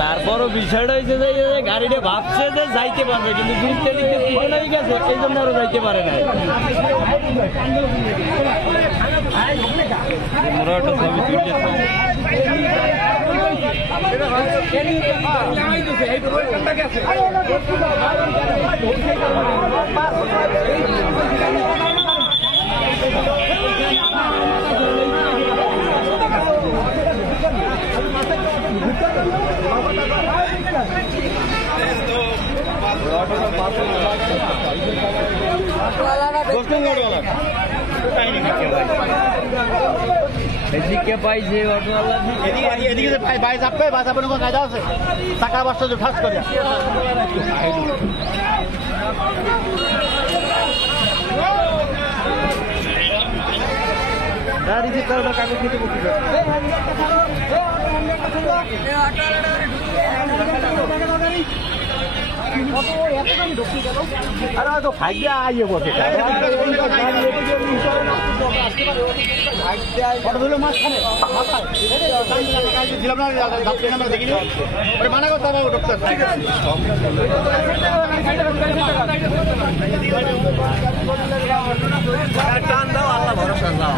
তারপরও বিষয়টা হয়েছে যে গাড়িটা ভাবছে যে যাইতে পারবে, কিন্তু দুধটা দিকে পুরোনো হয়ে গেছে, এই জন্য আরো যাইতে পারে না। মোরা একটা ছবি তুলছে। এদিকে পাইছে অটোওয়ালা, এদিকে ভাই যাবে, বাস আপনার কোনো কায়দা আছে? টাকা বাসটা যে ফাঁস করে রিজিক করার কাগজ দিতে বলছিল। আরে তো ভাইয়া আইয়ে বসে মানা করতে হবে ডক্টর। টান দাও, আল্লাহ ভরসা দাও।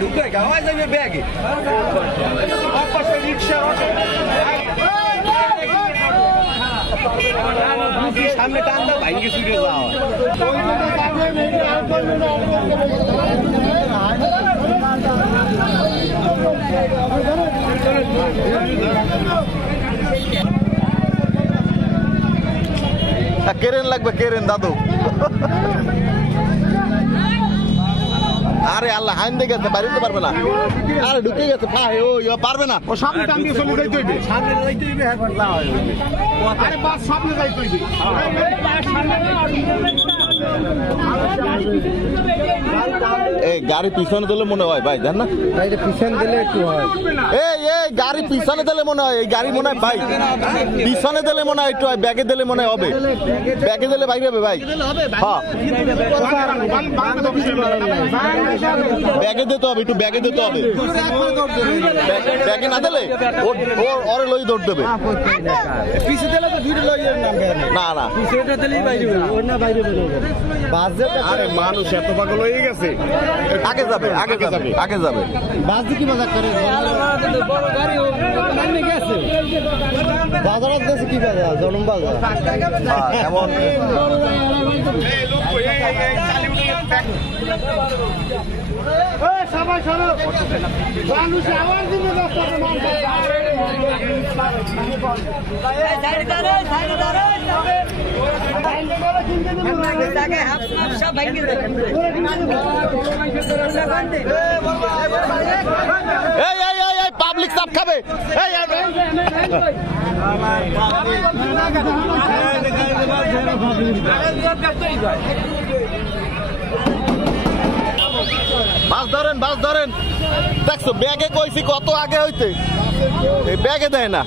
ঢুকে গাওয়া যাবে ব্যাগে রিক্সা সামনে টান দাও, ভাইকে ছুটে যাও। কেরেন লাগবে, কেরেন দাদু। আরে আল্লাহ, হাইন দিয়ে গেছে, বাইরে দিতে পারবে না। আরে ঢুকে গেছে, পারবে না। ও সামনে টান দিয়ে চলে যাইতে হইবে, সামনে যাইতে হইবে। আরে বাস সামনে যাইতে হইবে। এই গাড়ি পিছনে দিলে মনে হয় ভাই, জান না পিছনে দিলে একটু হয়। এই গাড়ি পিছনে দিলে মনে হয়, এই গাড়ি মনে হয় ভাই পিছনে দিলে মনে হয় একটু হয়, ব্যাগে দিলে মনে হয় হবে। ব্যাগে দিলে বাইরে হবে ভাই। হ্যাঁ ব্যাগে দিতে হবে, একটু ব্যাগে দিতে হবে। ব্যাগে না দিলে ওরে লই দৌড় দেবে। না না আরে মানুষ এত পাগল হয়ে গেছে, আগে যাবে, আগে যাবে, আগে যাবে। বাস কি মজা করে বাজার গেছে, কি বাজার? জনম বাজার এমন সবাই সরো, মানুষ আওয়াজ দিবে। পাবলিক চাপ খাবে। বাস ধরেন, বাস ধরেন। দেখছো ব্যাগে কইছি কত আগে হইতে, এই ব্যাগে দেয় না।